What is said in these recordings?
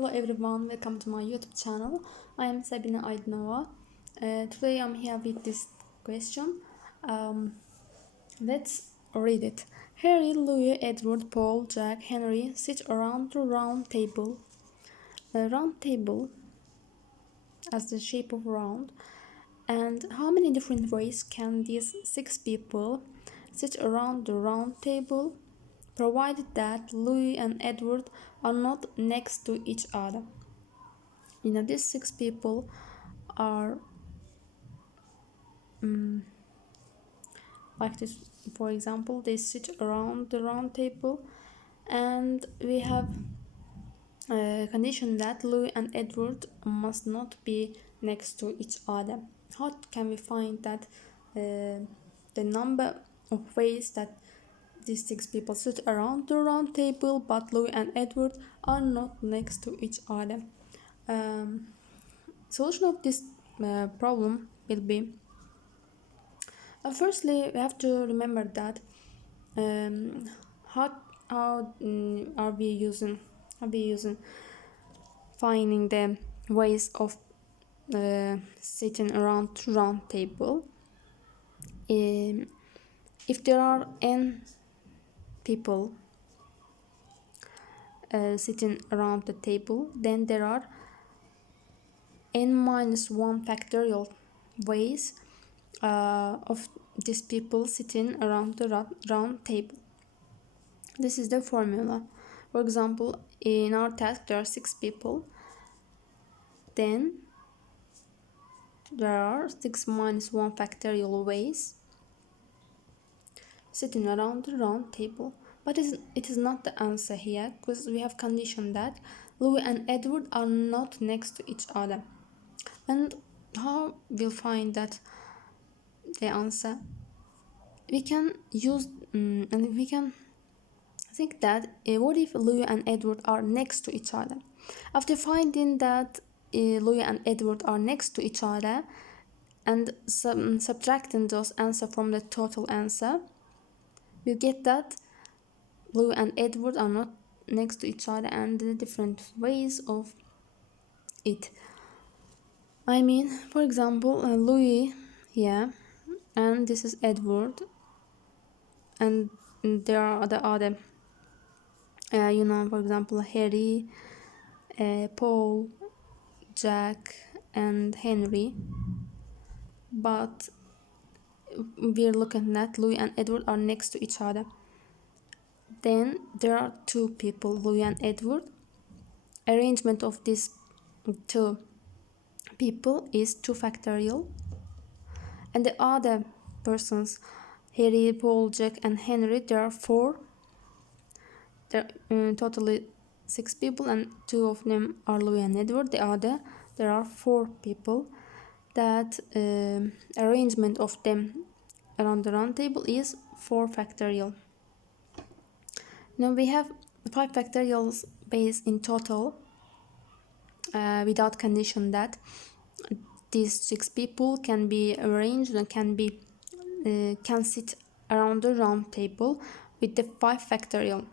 Hello everyone, welcome to my YouTube channel. I am Sabina Aydinova. Today I'm here with this question. Let's read it. Harry, Louis, Edward, Paul, Jack, Henry sit around the round table. A round table as the shape of round. And how many different ways can these 6 people sit around the round table, provided that Louis and Edward are not next to each other? These 6 people are like this. For example, they sit around the round table, and we have a condition that Louis and Edward must not be next to each other. How can we find that the number of ways that these 6 people sit around the round table but Louis and Edward are not next to each other? Solution of this problem will be, firstly, we have to remember that how are we using finding the ways of sitting around round table. If there are n people sitting around the table, then there are n minus 1 factorial ways of these people sitting around the round table. This is the formula. For example, in our task there are 6 people, then there are 6 minus 1 factorial ways sitting around the round table. But it is not the answer here, because we have conditioned that Louis and Edward are not next to each other. And how we'll find that the answer? We can use and we can think that what if Louis and Edward are next to each other? After finding that Louis and Edward are next to each other and subtracting those answers from the total answer, we get that Louis and Edward are not next to each other, and the different ways of it. I mean, for example, Louis here, and this is Edward, and there are the other for example, Harry, Paul, Jack, and Henry. But we're looking at Louis and Edward are next to each other. Then there are 2 people, Louis and Edward. Arrangement of these 2 people is 2 factorial, and the other persons, Harry, Paul, Jack, and Henry, there are 4. There are totally 6 people, and 2 of them are Louis and Edward. There are 4 people. That arrangement of them around the round table is 4 factorial. Now we have 5 factorials base in total, without condition that these 6 people can be arranged and can sit around the round table with the 5 factorial.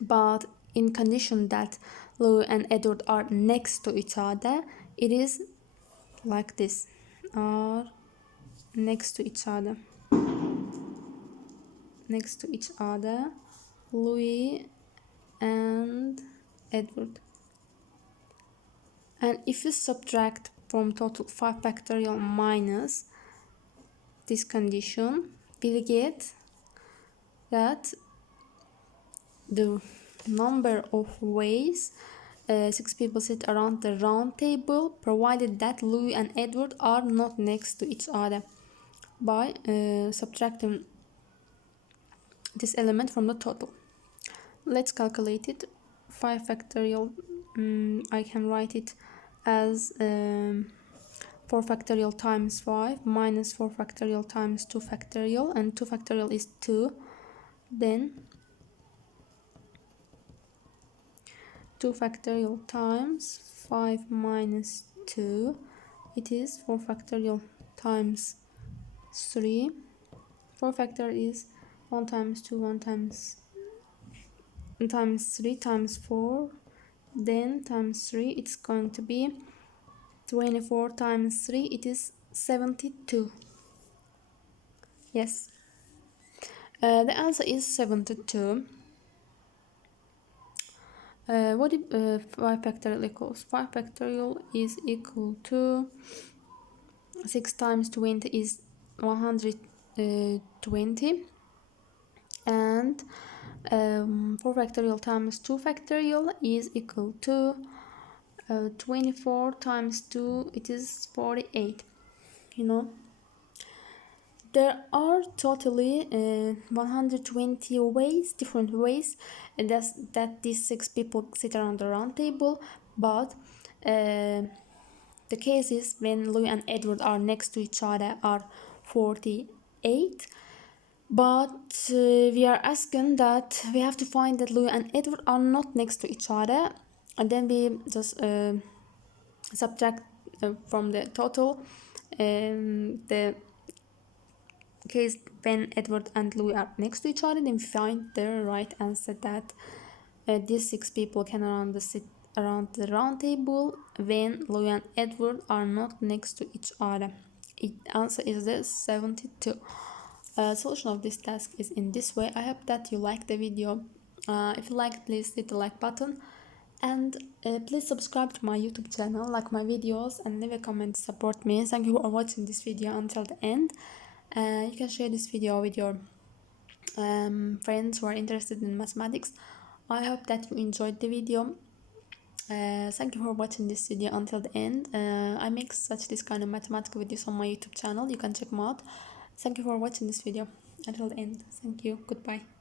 But in condition that Louis and Edward are next to each other, it is like this: are next to each other. Next to each other, Louis and Edward. And if you subtract from total 5 factorial minus this condition, we'll get that the number of ways 6 people sit around the round table, provided that Louis and Edward are not next to each other, by subtracting this element from the total. Let's calculate it. 5 factorial, I can write it as 4 factorial times 5 minus 4 factorial times 2 factorial, and 2 factorial is 2. Then 2 factorial times 5 minus 2, it is 4 factorial times 3. 4 factorial is 1 times 2, 1 times 3 times 4, then times 3, it's going to be 24 times 3, it is 72. Yes, the answer is 72. What if 5 factorial equals? 5 factorial is equal to 6 times 20 is 120, and 4 factorial times 2 factorial is equal to 24 times 2, it is 48. You know, there are totally 120 ways, different ways that these 6 people sit around the round table, but the cases when Louis and Edward are next to each other are 48. But we are asking that we have to find that Louis and Edward are not next to each other, and then we just subtract from the total the case when Edward and Louis are next to each other. Then we find the right answer that these 6 people can sit around the round table when Louis and Edward are not next to each other. The answer is the 72. Solution of this task is in this way. I hope that you like the video. If you like, please hit the like button, and please subscribe to my YouTube channel, like my videos, and leave a comment to support me. Thank you for watching this video until the end. You can share this video with your friends who are interested in mathematics. I hope that you enjoyed the video. Thank you for watching this video until the end. I make this kind of mathematical videos on my YouTube channel. You can check them out. Thank you for watching this video until the end. Thank you. Goodbye.